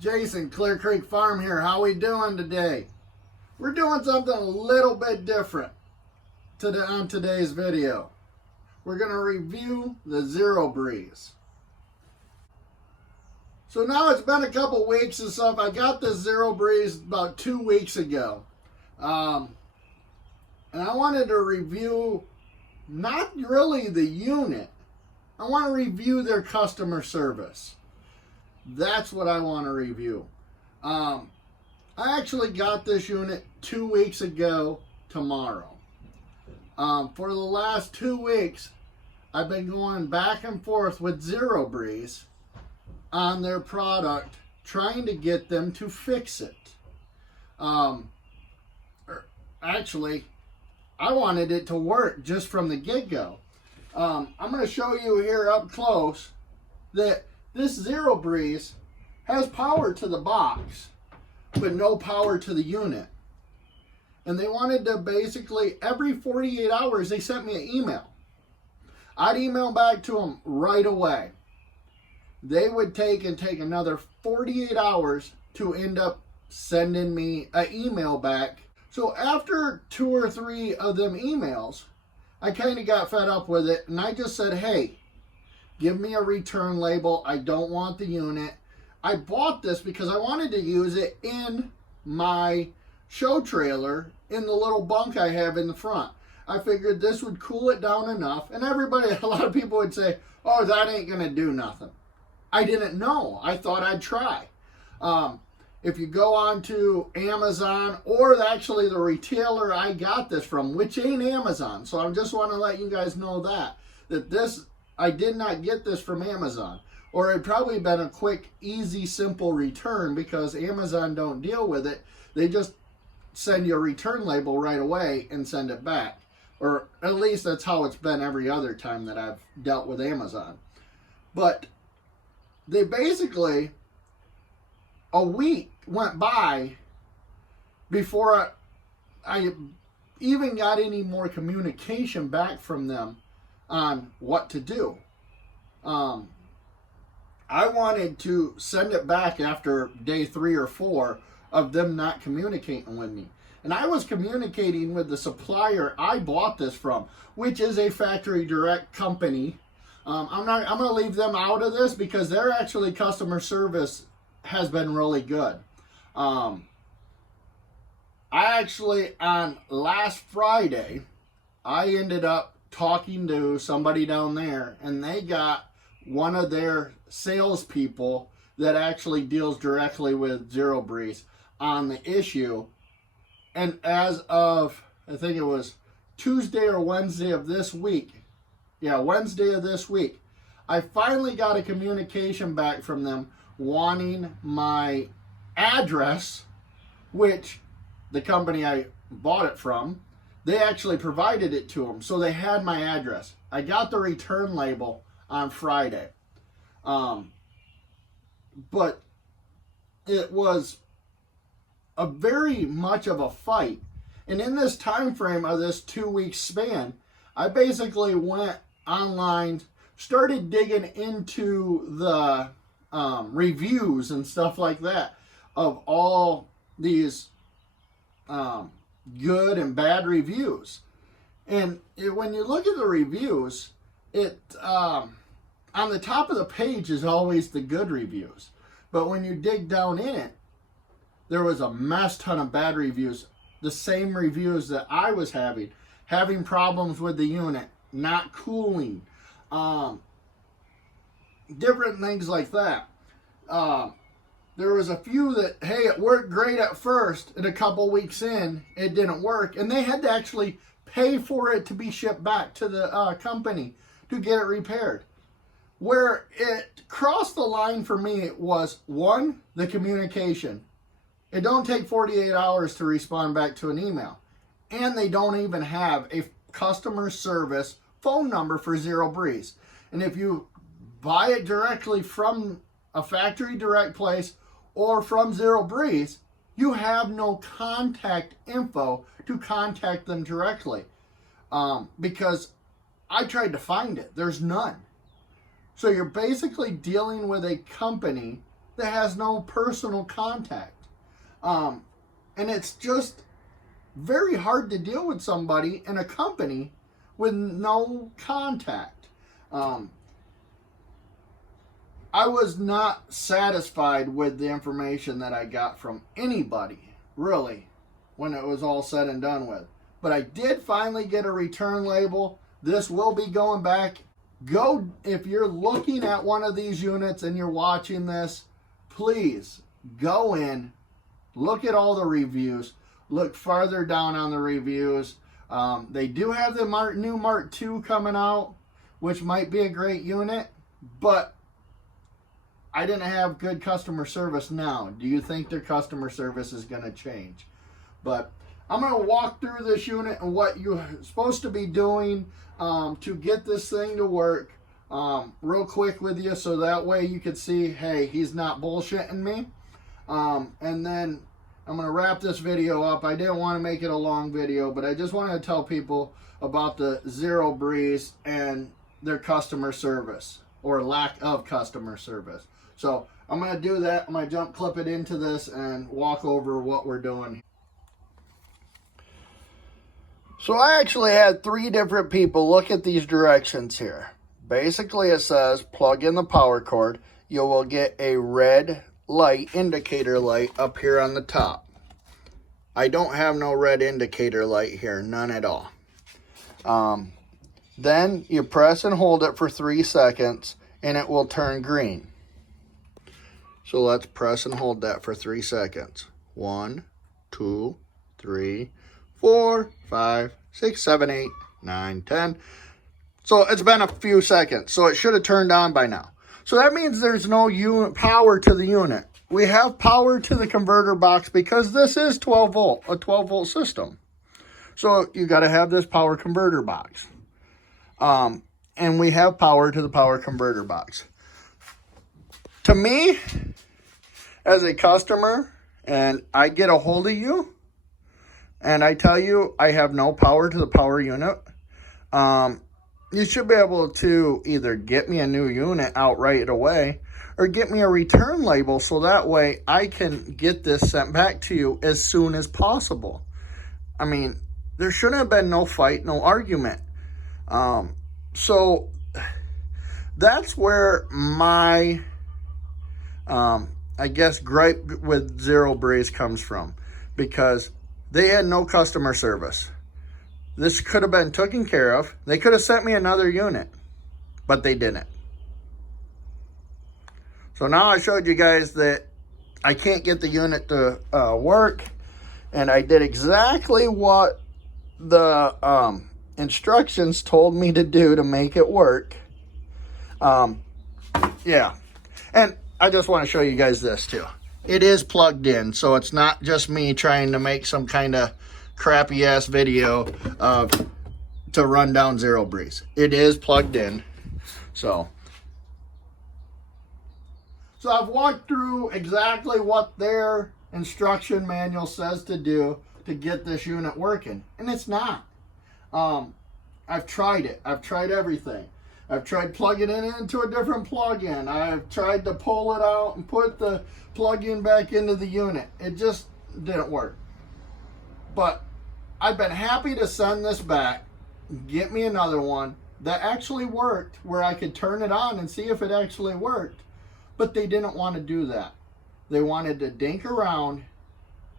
Jason, Clear Creek Farm here. How we doing today? We're doing something a little bit different on today's video. We're going to review the ZeroBreeze. So now it's been a couple weeks and stuff. I got this ZeroBreeze about 2 weeks ago. And I wanted to review not really the unit. I want to review their customer service. That's what I want to review. I actually got this unit 2 weeks ago tomorrow. For the last 2 weeks, I've been going back and forth with ZeroBreeze on their product, trying to get them to fix it. Actually, I wanted it to work just from the get-go. I'm going to show you here up close that this ZeroBreeze has power to the box, but no power to the unit. And they wanted to basically, every 48 hours, they sent me an email. I'd email back to them right away. They would take another 48 hours to end up sending me an email back. So after 2 or 3 of them emails, I kind of got fed up with it, and I just said, hey, give me a return label. I don't want the unit. I bought this because I wanted to use it in my show trailer in the little bunk I have in the front. I figured this would cool it down enough. And everybody, a lot of people would say, oh, that ain't going to do nothing. I didn't know. I thought I'd try. If you go on to Amazon, or actually the retailer I got this from, which ain't Amazon. So I just want to let you guys know that this, I did not get this from Amazon. Or it'd probably been a quick, easy, simple return because Amazon don't deal with it. They just send you a return label right away and send it back. Or at least that's how it's been every other time that I've dealt with Amazon. But they basically, a week went by before I even got any more communication back from them on what to do. I wanted to send it back after day 3 or 4 of them not communicating with me. And I was communicating with the supplier I bought this from, which is a factory direct company. I'm going to leave them out of this because their actually customer service has been really good. I actually, on last Friday, I ended up talking to somebody down there, and they got one of their salespeople that actually deals directly with ZeroBreeze on the issue. And as of, I think it was Tuesday or Wednesday of this week, Wednesday of this week, I finally got a communication back from them wanting my address, which the company I bought it from, they actually provided it to them. So they had my address. I got the return label on Friday. But it was a very much of a fight. And in this time frame of this 2-week span, I basically went online, started digging into the reviews and stuff like that of all these good and bad reviews. And when you look at the reviews, on the top of the page is always the good reviews. But when you dig down in it, there was a mess ton of bad reviews. The same reviews that I was having problems with the unit, not cooling, different things like that. There was a few that, hey, it worked great at first, and a couple weeks in, it didn't work. And they had to actually pay for it to be shipped back to the company to get it repaired. Where it crossed the line for me was, one, the communication. It don't take 48 hours to respond back to an email. And they don't even have a customer service phone number for ZeroBreeze. And if you buy it directly from a factory direct place or from ZeroBreeze, you have no contact info to contact them directly. Because I tried to find it. There's none. So you're basically dealing with a company that has no personal contact. And it's just very hard to deal with somebody in a company with no contact. I was not satisfied with the information that I got from anybody, really, when it was all said and done with. But I did finally get a return label. This will be going back. Go, if you're looking at one of these units and you're watching this, please go in, look at all the reviews, look farther down on the reviews. They do have the new Mark II coming out, which might be a great unit, but I didn't have good customer service now. Do you think their customer service is going to change? But I'm going to walk through this unit and what you're supposed to be doing to get this thing to work real quick with you, so that way you can see, hey, he's not bullshitting me. And then I'm going to wrap this video up. I didn't want to make it a long video, but I just wanted to tell people about the ZeroBreeze and their customer service, or lack of customer service. So I'm going to do that. I'm going to jump clip it into this and walk over what we're doing. So I actually had 3 different people look at these directions here. Basically it says plug in the power cord. You will get a red light, indicator light, up here on the top. I don't have no red indicator light here, none at all. Then you press and hold it for 3 seconds and it will turn green. So let's press and hold that for 3 seconds. 1, 2, 3, 4, 5, 6, 7, 8, 9, 10. So it's been a few seconds, so it should have turned on by now. So that means there's no power to the unit. We have power to the converter box because this is 12 volt, a 12 volt system. So you got to have this power converter box. And we have power to the power converter box. To me, as a customer, and I get a hold of you, and I tell you I have no power to the power unit, you should be able to either get me a new unit outright away or get me a return label, so that way I can get this sent back to you as soon as possible. I mean, there shouldn't have been no fight, no argument. So that's where my, I guess, gripe with ZeroBreeze comes from, because they had no customer service. This could have been taken care of. They could have sent me another unit, but they didn't. So now I showed you guys that I can't get the unit to work, and I did exactly what the instructions told me to do to make it work. Yeah, and I just want to show you guys this too. It is plugged in, so it's not just me trying to make some kind of crappy ass video to run down ZeroBreeze. It is plugged in. So I've walked through exactly what their instruction manual says to do to get this unit working, and it's not. I've tried it. I've tried everything. I've tried plugging it into a different plug-in. I've tried to pull it out and put the plug-in back into the unit. It just didn't work. But I've been happy to send this back, get me another one that actually worked, where I could turn it on and see if it actually worked. But they didn't want to do that. They wanted to dink around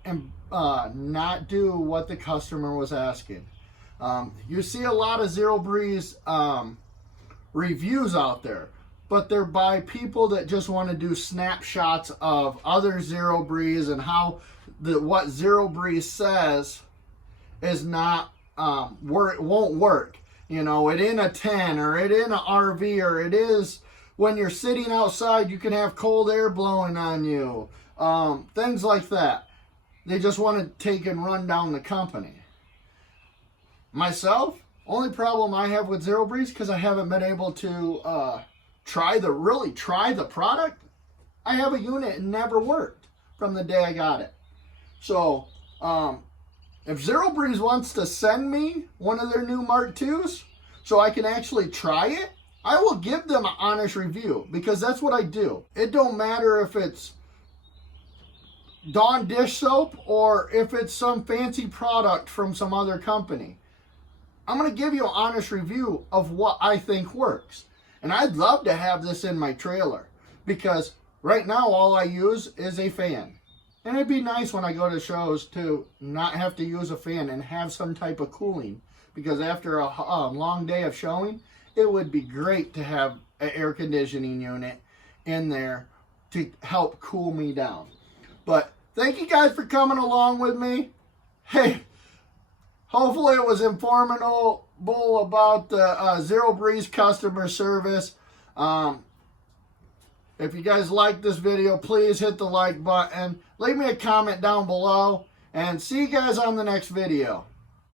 and not do what the customer was asking. You see a lot of ZeroBreeze reviews out there, but they're by people that just want to do snapshots of other ZeroBreeze and how what ZeroBreeze says is not it won't work. You know, it in a 10 or it in a RV, or it is when you're sitting outside, you can have cold air blowing on you. Things like that. They just want to take and run down the company. Myself, only problem I have with ZeroBreeze, because I haven't been able to try the product. I have a unit and never worked from the day I got it. So if ZeroBreeze wants to send me one of their new Mark IIs so I can actually try it, I will give them an honest review because that's what I do. It don't matter if it's Dawn dish soap or if it's some fancy product from some other company. I'm going to give you an honest review of what I think works. And I'd love to have this in my trailer because right now all I use is a fan. And it'd be nice when I go to shows to not have to use a fan and have some type of cooling. Because after a long day of showing, it would be great to have an air conditioning unit in there to help cool me down. But thank you guys for coming along with me. Hey, hopefully it was informative about the ZeroBreeze customer service. If you guys like this video, please hit the like button. Leave me a comment down below. And see you guys on the next video.